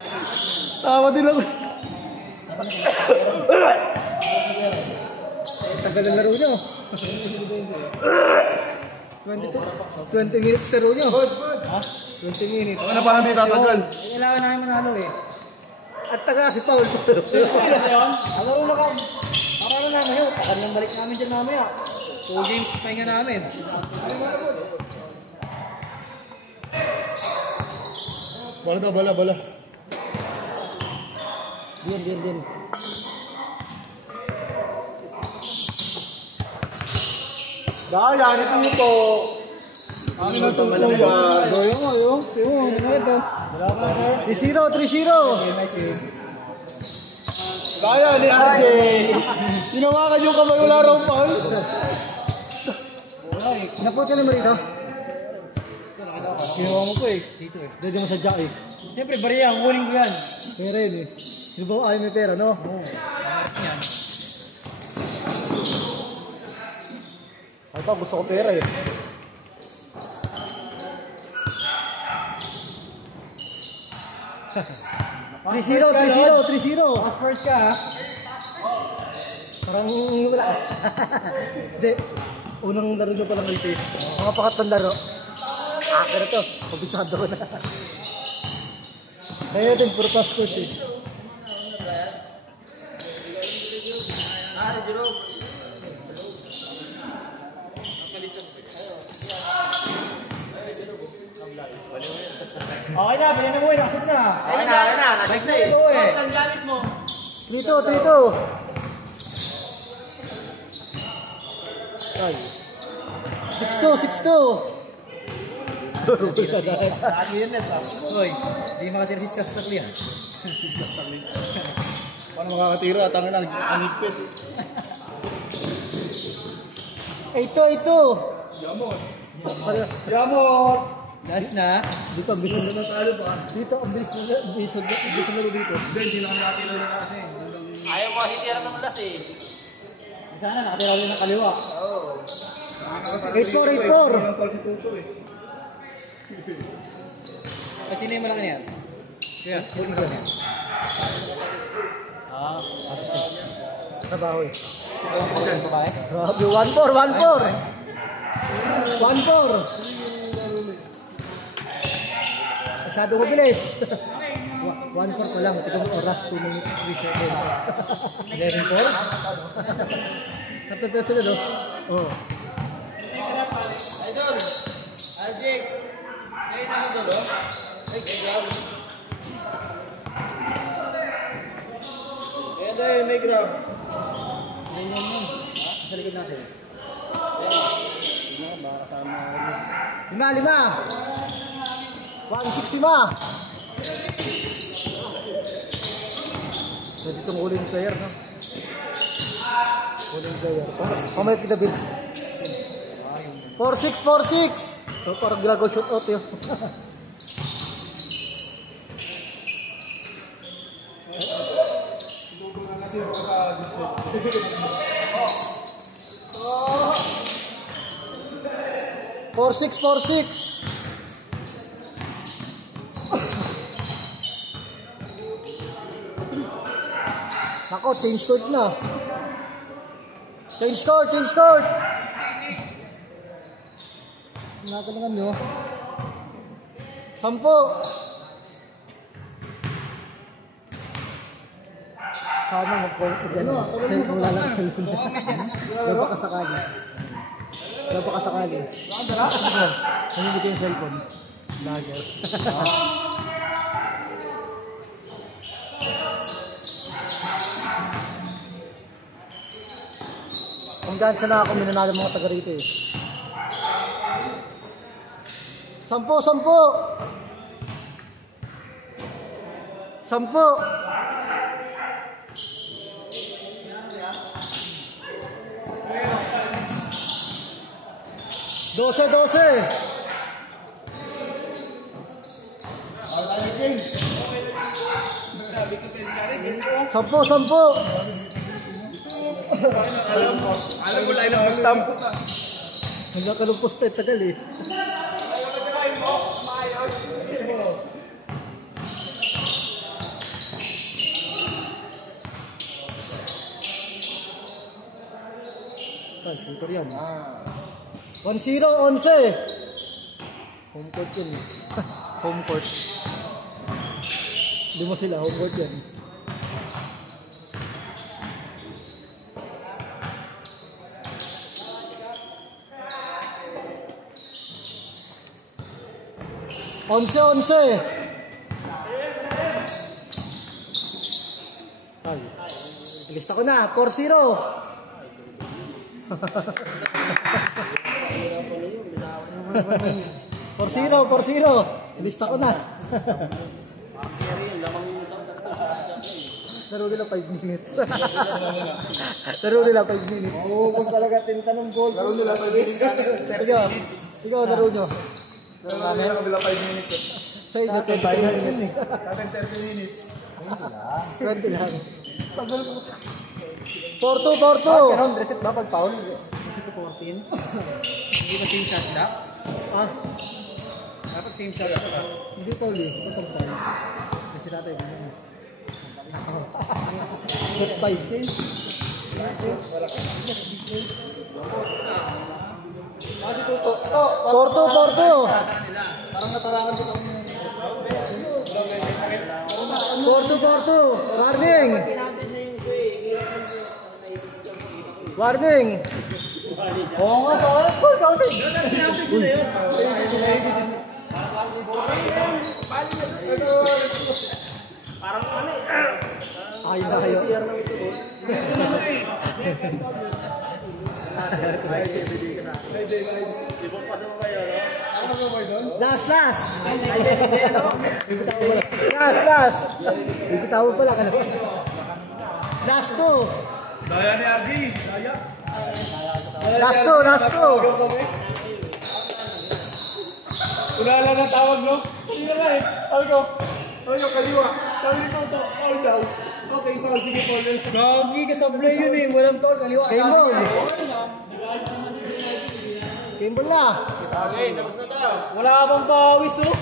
Tawa din ako. Tagal ang laro nyo. 20 minutes laro nyo. Ha? 20 minutes. Ano pa hindi tatagal? Kailangan namin manalo eh. At taga si Paul. Laro na kami. Para na namin yun. Takal lang balik namin dyan mamaya. 2 games pahinga namin. Bala daw, bala. Din. Dahil, yan ito. Ano na ito? Yung. 3-0. Kaya ni RJ. Hinawakan yung kamay wala raw, Paul. Napunta naman rito. Ginawa mo ko eh. Dito eh. Dito mo sadya eh. Siyempre, bariya. Huling ko yan. Pera yun eh. Di ba ayaw may pera, no? Oo. Ay pa, gusto ko pera eh. Three zero. Mas first ka ha? Parang wala. Hindi. Unang laro nyo palang ulit eh. Mga pakatang laro. Pero to, pabisado na. Kaya din, puro pass course eh. Okay na, bilhin na mo eh, nakasot na. Okay na, nakasot na eh. Saan gamit mo? 3-2. Ay. 6-2. Hoy, di makatiris ka sa taklihan. Paano makakatira? Tangin ang higpit. 8-2. Yamot! Last na. Dito ang bilis na talo pa. Dito ang bilis na dito. Hindi lang natin na natin. Ayaw mo hitira ng last eh. Sana nakatira rin ng kaliwa. Oo. 8-4. Ang pal si Tuto eh. Kasi na yung malaki niyan. Yeah, huling ko niyan. Tapos na. Trabaho eh. Grabe, 1-4. Masyado mabilis. 1-4 pa lang. Tigong oras, 2 minutes, 3 seconds. 11-4? Tatagay sila no? Oo. Idol! Ajik! Ngayon na ako dulo? Ay, grab. Ayan dahil, may grab. Sa likod natin. Baka kasama. 160 ma! So dito ang huling player, no? Huling player. Pamay kita bil. 4-6. So parang ginagawa shoot out yun. Four six. Nako, change court na. Change court. Nakalangan nyo. 10. Sana mag-cellphone lang ang cellphone. Napakasakali. Hindi ko yung cellphone. Lager. Kung daan siya na ako, minanalo mga taga rito eh. 10. 12. 10. Alam mo lang ang stamp. Nagkakalupos tayo tagal eh. Ay, shooter yan. 1-0, 11. Home court yun. Home court. Hindi mo sila, home court yan. Onse. Ay, ilista ko na, 4-0. 4-0. Ilista ko na. Laro nila 5 minutes. Laro nila 5 minutes. Oo, kung talaga tinta ng ball. Laro nila 5 minutes. Ikaw laro nyo. Laro nila kabila 5 minutes. Sa inyo, 20 minutes yun eh. Natin 30 minutes. 20 lang. 4-2. Pero reset ba pag foul? Reset to 14. Hindi ba same shot na? Ah, Dapat same shot na. hindi pa ulit. Ito pa tayo. Kasi natin. Good 5. Kasi tuto. 4-2. Parang natarangan ko. 4-2. Warning. Oo nga, counting. Ayaw na kayo. Last. Bibitaw mo pala. Last 2. Daya ni Ardi. Daya. Last 2. Wala lang ang tawag, no? Hindi na eh. Ano kaliwa. Sabi ko ito, foul daw. Okay, foul. Sige, foul. Gagi ka sa play yun eh. Walang tol. Kaliwa. Game ball na. Okay, tapos na tayo. Wala ka bang pawis oh.